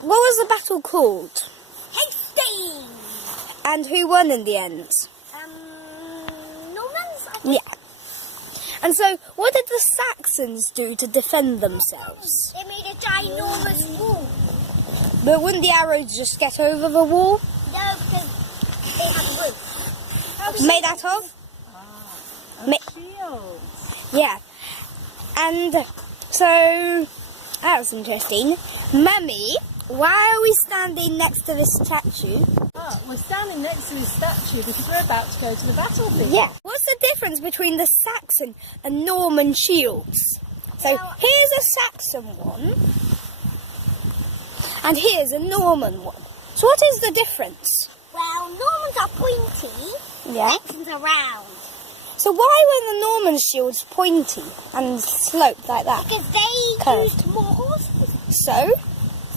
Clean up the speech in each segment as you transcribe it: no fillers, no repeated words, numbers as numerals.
what was the battle called? Hastings! And who won in the end? Normans, I think. Yeah. And so, what did the Saxons do to defend themselves? They made a ginormous wall. But wouldn't the arrows just get over the wall? No, because they had a roof. Made out of? Shields. Yeah. And so, that was interesting. Mummy, why are we standing next to this statue? Oh, we're standing next to this statue because we're about to go to the battlefield. Yeah. What's the difference between the Saxon and Norman shields? So, Well, here's a Saxon one, and here's a Norman one. So what is the difference? Well, Normans are pointy, Yeah. Saxons are round. So why were the Norman shields pointy and sloped like that? Because they Curved. used more horses. So?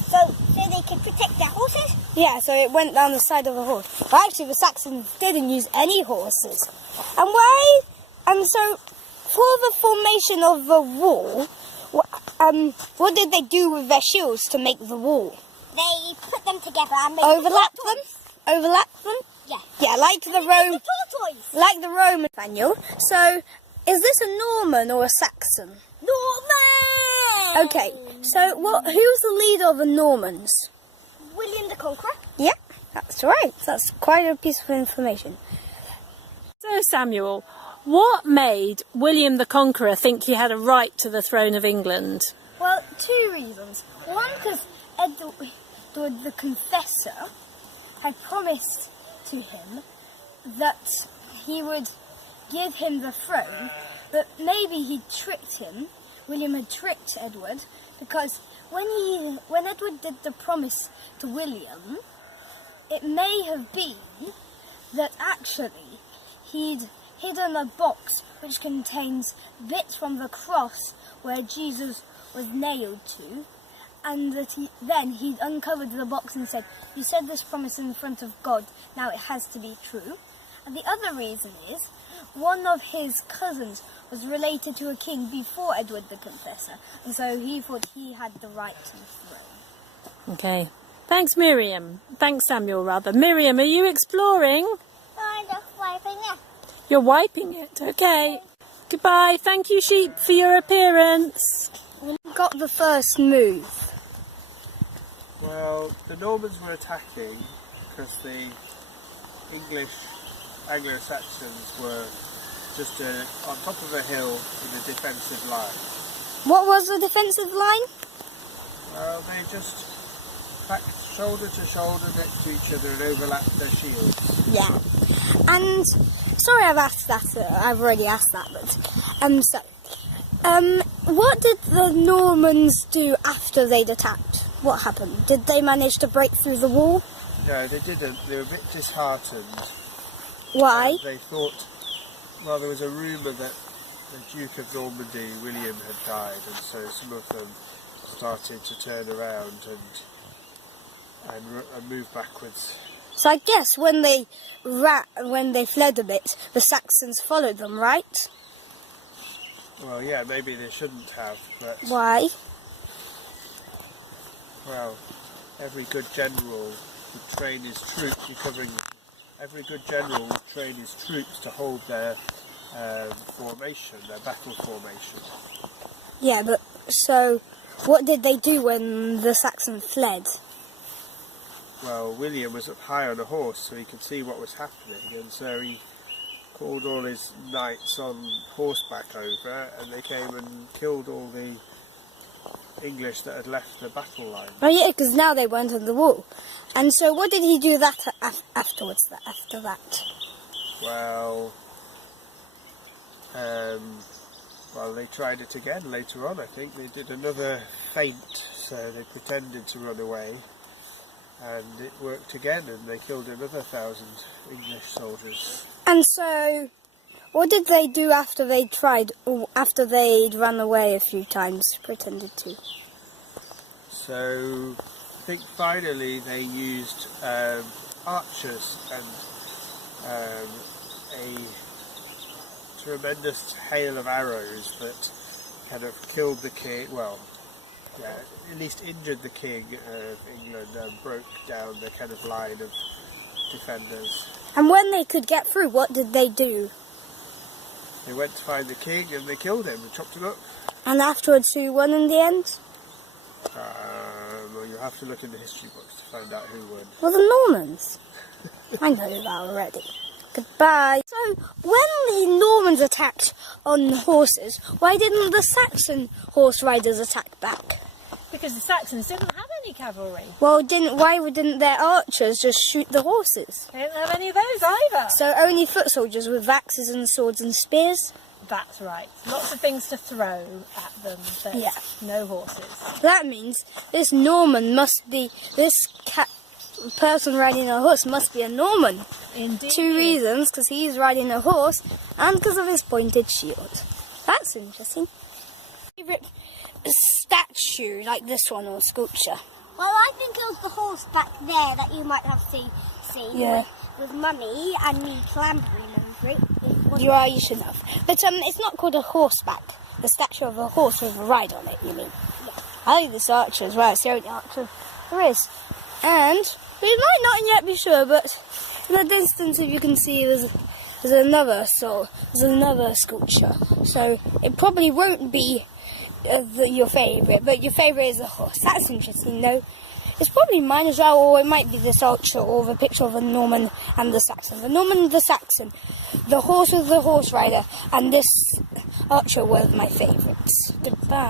So they could protect their horses. Yeah, so it went down the side of a horse. Well, actually, the Saxons didn't use any horses. And why? And so, for the formation of the wall, what did they do with their shields to make the wall? They put them together and made Overlap them? tortoise. Overlap them? Yeah. Yeah, like the They made the tortoise. like the Roman manual. So, is this a Norman or a Saxon? Norman! Okay, so who's the leader of the Normans? William the Conqueror. Yeah, that's right. That's quite a piece of information. So, Samuel, what made William the Conqueror think he had a right to the throne of England? Well, two reasons. One, because Edward the Confessor had promised to him that he would give him the throne, but maybe he tricked him. William had tricked Edward, because when Edward did the promise to William, it may have been that actually he'd hidden a box which contains bits from the cross where Jesus was nailed to, and that he'd uncovered the box and said, "You said this promise in front of God, now it has to be true." And the other reason is, one of his cousins was related to a king before Edward the Confessor, and so he thought he had the right to the throne. Okay. Thanks, Miriam. Thanks, Samuel, rather. Miriam, are you exploring? I'm just wiping it. You're wiping it. Okay. Goodbye. Thank you, sheep, for your appearance. We got the first move. Well, the Normans were attacking because the English Anglo-Saxons were just on top of a hill in a defensive line. What was the defensive line? Well, they just backed shoulder to shoulder next to each other and overlapped their shields. Yeah. And sorry, I've already asked that, but what did the Normans do after they'd attacked? What happened? Did they manage to break through the wall? No, they didn't. They were a bit disheartened. Why? They thought, well, there was a rumour that the Duke of Normandy, William, had died, and so some of them started to turn around and move backwards. So I guess when they fled a bit, the Saxons followed them, right? Well, yeah, maybe they shouldn't have, but Why? well, every good general would train his troops. Every good general would train his troops to hold their formation, their battle formation. Yeah, but so what did they do when the Saxons fled? Well, William was up high on a horse, so he could see what was happening, and so he called all his knights on horseback over, and they came and killed all the English that had left the battle line. Oh yeah, because now they weren't on the wall. And so what did he do afterwards? After that? Well, they tried it again later on. I think they did another feint, so they pretended to run away, and it worked again, and they killed another 1,000 English soldiers. And so, what did they do after they'd run away a few times, pretended to? So, I think finally they used archers and a tremendous hail of arrows that kind of killed the king. Well, yeah, at least injured the king of England and broke down the kind of line of defenders. And when they could get through, what did they do? They went to find the king and they killed him and chopped him up. And afterwards, who won in the end? Well, you have to look in the history books to find out who won. Well, the Normans. I know that already. Goodbye. So, when the Normans attacked on horses, why didn't the Saxon horse riders attack back? Because the Saxons didn't have any cavalry. Well, why didn't their archers just shoot the horses? They didn't have any of those either. So only foot soldiers with axes and swords and spears? That's right. Lots of things to throw at them, but Yeah. no horses. That means this Norman must be, person riding a horse must be a Norman. Indeed. 2 reasons, because he's riding a horse and because of his pointed shield. That's interesting. Favorite statue like this one or sculpture? Well, I think it was the horse back there that you might have seen Yeah. with Mummy and me clambering over it. You should have. But it's not called a horseback. The statue of a horse with a ride on it, you mean? Yeah. I think this archer as well. It's the only archer there is. And we might not yet be sure, but in the distance, if you can see, there's another sculpture. So it probably won't be your favourite, but your favourite is a horse. That's interesting, though. It's probably mine as well, or it might be this archer, or the picture of a Norman and the Saxon. The Norman and the Saxon, the horse with the horse rider, and this archer were my favourites. Goodbye.